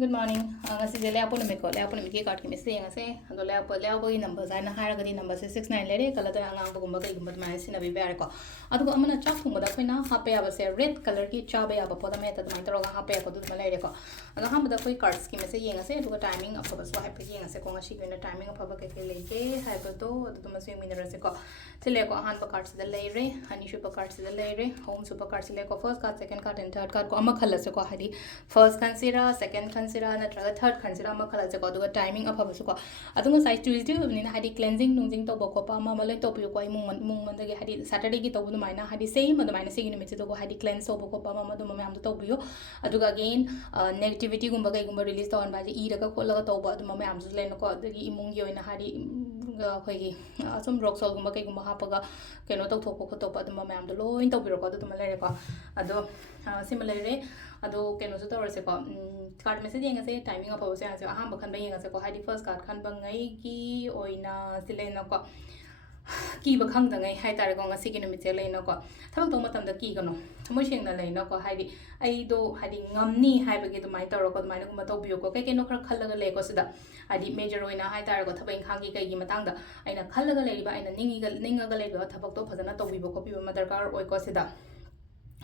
Good morning. Ngasigi leapo numit ko leapo numit ki card ki message ngase ado leapo gi number zaina haragadi number se 69 lere kala da angang bagumba kai gumba mai sina bi bare ko adu amana chak thunga da khoina hape aba se red color ki chabe aba poda me ta mai toroga hape ko du malai ko ado ham da koi cards ki message ngase adu timing afaba so hape ki ngase ko ngasi ko na timing afaba ke leke hape do adu ma se minera se ko sile ko han ba cards da leire ani shu ba cards da leire home super cards le ko first card second card and third card ko ama khala se ko hadi first consider second consider natraga third consider ama khala se ko aduga timing afaba su ko adunga sai Tuesday ni na hadi cleansing nungjing to boko pa ama malai to piu ko mung man da hadi Saturday gi to bu mai na hadi same adu mai na se gi nimit to ko hadi cleanse to boko pa ama du ma am to piu aduga again negativity gumba kai gumba release to on ba ji ira ka ko la to ba adu ma am su le no ko adagi imung gi oina hadi khoi gi asum rock salt gumba kai gumba ha pa ga keno to thok ko to pa adu ma am do loin to piu ko adu ma le ko ado similarly ado keno su to rese ko card message ngase timing of ose ase aham bakhan ba ngase ko hadi first card khan ba ngai ki oina silena ko ki ba khang da ngai hai tare ko ngasi ki numit se leina ko thabak to matam da ki gano moi seng na leina ko hadi ai do hadi ngamni hai ba gi to mai taro ko mai na ko ma to bio ko kai kai no khar khallaga le ko sida hadi major oina hai tare ko thabak khang ki kai gi matang da aina khallaga le ba aina ninga ga le ba thabak to phajana to bi ba ko pi ba darkar oi ko sida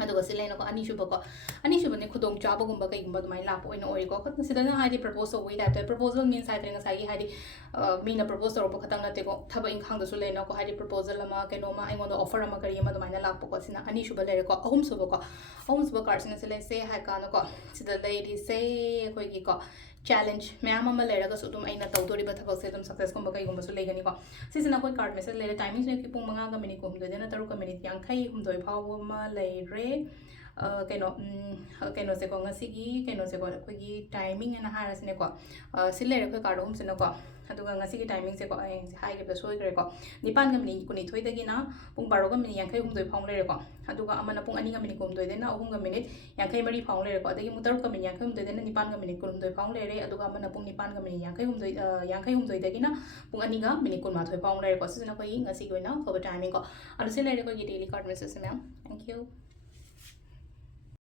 aduga silena ko ani shuba ne khudong chaba gumba kai gumba mai la po ino oi ko khat sidana hadi propose oi that proposal means I think sai hadi mean a proposal ko khatang na te ko thaba in khang da su lena ko hadi proposal ama ke no ma ai ngon offer ama kari ama mai na la po ko sina ani shuba le ko ahum suba cards na sile se ha ka no ko sida lady se koi gi ko challenge ma'am अमा लेरगा सु तुम आइना तौदोरी बथबक से तुम success को मकई गुम सु लेगनी को सिजना कोई कार्ड मेसेज लेरे टाइमिंग ने की पुंग मंगा ग मिनिट को हम देना तरुक मिनिट यांखै हम दोय फाव मा लेरे कनो से को ngasi कनो से को कोई टाइमिंग एना हारसने को सिलेरे कोई कार्ड हम सिन को अदुगा ngasi की टाइमिंग से को हाई के सोय करे को निपान ग मिनिट कुनि थोय दगी ना पुंग 12 ग मिनिट यांखै हम दोय फाव लेरे को अदुगा अमना पुंग 2 ग मिनिट को हम दोय देना 3 ग मिनिट यांखै मरी फाव लेरे को अदगी मुतरुक ग मिनिट यांखै हम दोय देना निपान ग मिनिट को हम दोय फाव लेरे अदुगा अमना पुंग निपान ग मिनिट यांखै हम दोय दगी ना पुंग 2 ग मिनिट कुन मा थोय फाव लेरे को सिजना कोई ngasi को ना फॉर टाइमिंग को अदु से लेरे को ये daily card message ma'am thank you